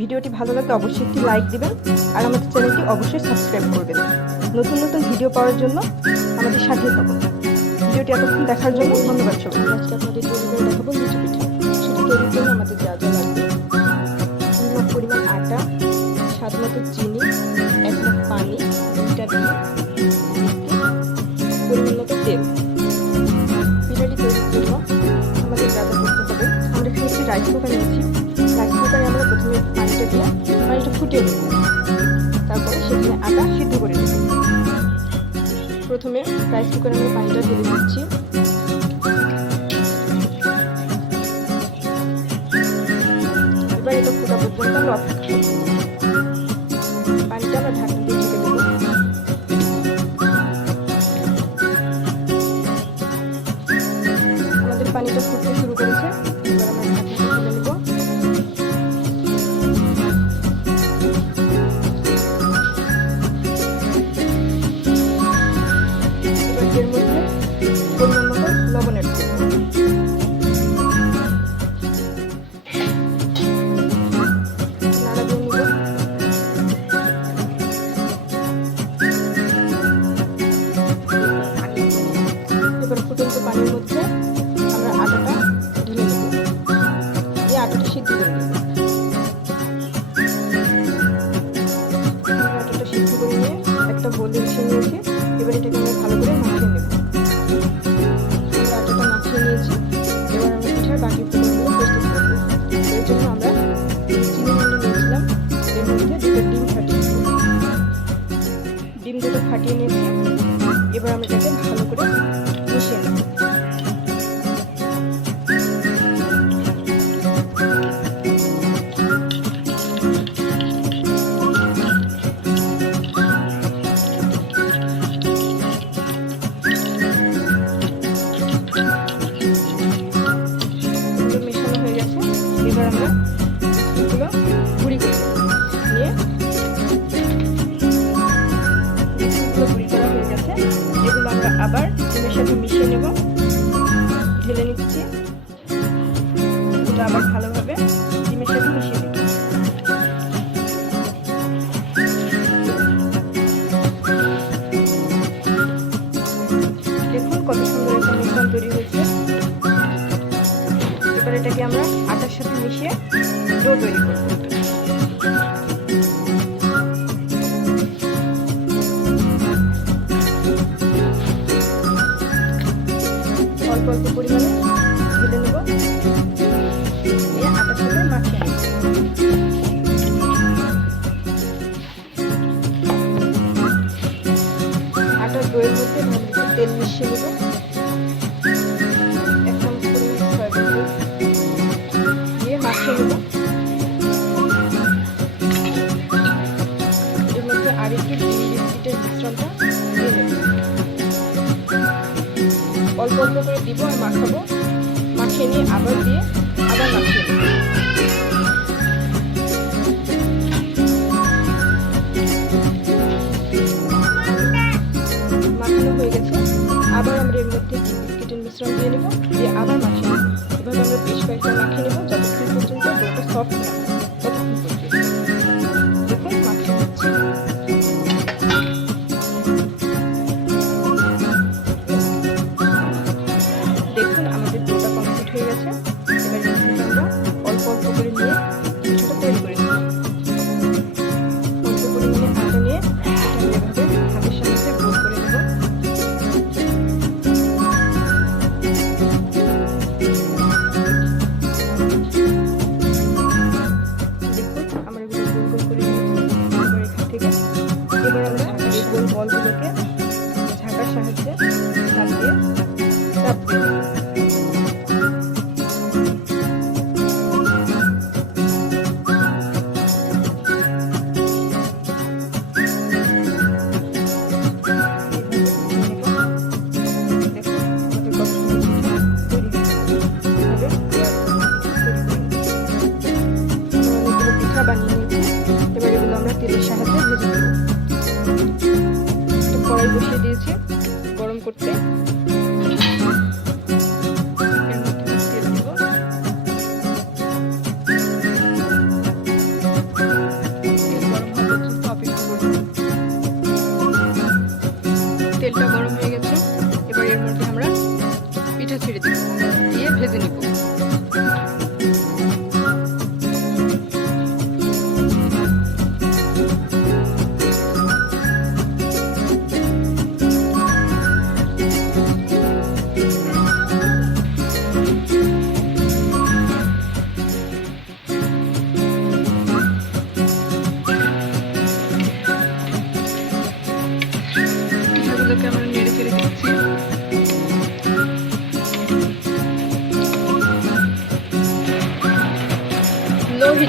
ভিডিওটি ভালো লাগলে অবশ্যই একটি লাইক দিবেন আর আমাদের চ্যানেলটি অবশ্যই সাবস্ক্রাইব করবেন। নতুন নতুন ভিডিও পাওয়ার জন্য আমাদের সাথে থাকুন। ভিডিওটি এতক্ষণ দেখার জন্য ধন্যবাদ সবাই। আজকে আপনাদের তৈরি করে দেখাবো লুচি পিঠা। সেটা তৈরির জন্য আমাদের যা যা লাগবে: পূর্ণ পরিমাণ আটা, স্বাদ মতো চিনি, 1 কাপ পানি, 2টা ডিম, পরিমাণ মতো তেল। পিঠাটি তৈরির জন্য আমাদের যা যা করতে হবে: আমরা এখানে একটি রাইস কুকার নিয়েছি। রাইস কুকারে আমরা প্রথমে পানিটা দিয়ে পানিটা ফুটিয়ে নেব, তারপরে সেখানে আটা সিদ্ধ করে নেব। প্রথমে রাইস কুকারে আমরা পানিটা ঢেলে দিচ্ছি। এবার এটা ফোটা পর্যন্ত আমরা অপেক্ষা করব। পানিটা আমরা ঢাকনা দিয়ে ঢেকে দেব। আমাদের পানিটা ফুটতে শুরু করেছে। এবার আমরা ঢাকনা তুলে নেব। এবার এর মধ্যে পরিমাণ মতো লবণ অ্যাড করব। ফুটন্ত পানির মধ্যে আমরা আটাটা ঢেলে দেব, দিয়ে আটাটা সিদ্ধ করে নেব। আটাটা সিদ্ধ করে নিয়ে একটা বোলে মিশিয়ে নিয়েছি। এবার এটাকে আমরা ভালো করে মাখিয়ে নেব। আমরা আটাটা মাখিয়ে নিয়েছি। এবার আমরা পিঠার বাকি উপকরণগুলো প্রস্তুত করব। এর জন্য আমরা চিনি গুঁড়ো নিয়েছিলাম, এর মধ্যে 2টা ডিম ফাটিয়ে নেব। ডিম দুটো ফাটিয়ে নিয়েছি। এবার আমরা এটাকে ভালো করে মিশিয়ে নেব। মেশানো হয়ে গেছে। এবার আমরা এগুলো গুঁড়ি করে নিয়ে গুঁড়ি করা হয়ে গেছে। এগুলো আমরা আবার ডিমের সাথে মিশিয়ে নেব। ঢেলে নিচ্ছি। এগুলো আবার ভালোভাবে ডিমের সাথে মিশিয়ে নেব। দেখুন কত সুন্দর একটা মিশ্রণ তৈরি হয়েছে। এবার এটাকে আমরা আটার সাথে মিশিয়ে ডো তৈরি করব। অল্প অল্প পরিমাণে ঢেলে নেব, দিয়ে আটার সাথে মাখিয়ে নেব। আটার ডোয়ের মধ্যে তেল মিশিয়ে নেব। 1 চামচ পরিমাণ সয়াবিন তেল দিয়ে মাখিয়ে নেব। এর মধ্যে আরেকটু বিস্কিটের মিশ্রণটা দিয়ে নেব। অল্প অল্প করে দিব আর মাখাবো। মাখিয়ে নিয়ে আবার দিয়ে আবার মাখিয়ে নেব। মাখানো হয়ে গেছে। আবার আমরা এর মধ্যে বিস্কিটের মিশ্রণ দিয়ে নেব, দিয়ে আবার মাখিয়ে নেব। এভাবে আমরা বেশ কয়েকবার মাখিয়ে নেব যতক্ষণ পর্যন্ত ডোটা সফট না ততক্ষণ পর্যন্ত। দেখুন মাখিয়ে নিচ্ছি। দেখুন আমাদের ডোটা কমপ্লিট হয়ে গেছে। এবার এর থেকে আমরা অল্প অল্প করে নিয়ে পিঠাটা তৈরি করে নেব। অল্প পরিমাণে আটা নিয়ে এটা এভাবে হাতের সাহায্যে গোল করে নেব। দেখুন আমরা এগুলো গোল গোল করে নিয়েছি। এবার এখান থেকে এবার আমরা এই গোল বলগুলোকে ঝাঁকার সাহায্যে চাপ দিয়ে চাপ দিয়ে দেব। বানিয়ে নিয়েছি। এবার এগুলো আমরা তেলের সাহায্যে ভেজে নেব। কড়াই বসিয়ে দিয়েছি গরম করতে।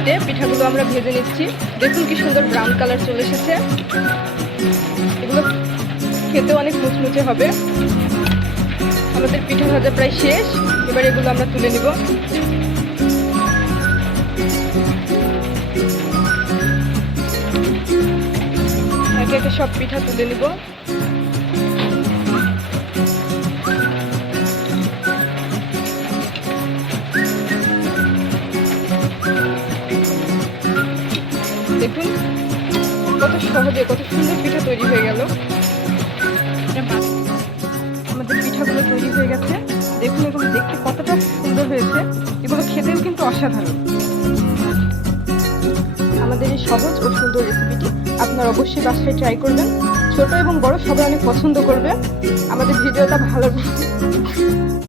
হিটে পিঠাগুলো আমরা ভেজে নিচ্ছি। দেখুন কি সুন্দর ব্রাউন কালার চলে এসেছে। এগুলো খেতেও অনেক মুচমুচে হবে। আমাদের পিঠা ভাজা প্রায় শেষ। এবার এগুলো আমরা তুলে নিব। একে একে সব পিঠা তুলে নিব। দেখুন কত সহজে কত সুন্দর পিঠা তৈরি হয়ে গেল। আমাদের পিঠাগুলো তৈরি হয়ে গেছে। দেখুন এগুলো দেখতে কতটা সুন্দর হয়েছে। এগুলো খেতেও কিন্তু অসাধারণ। আমাদের এই সহজ ও সুন্দর রেসিপিটি আপনারা অবশ্যই বাসায় ট্রাই করবেন। ছোট এবং বড় সবাই অনেক পছন্দ করবে। আমাদের ভিডিওটা ভালো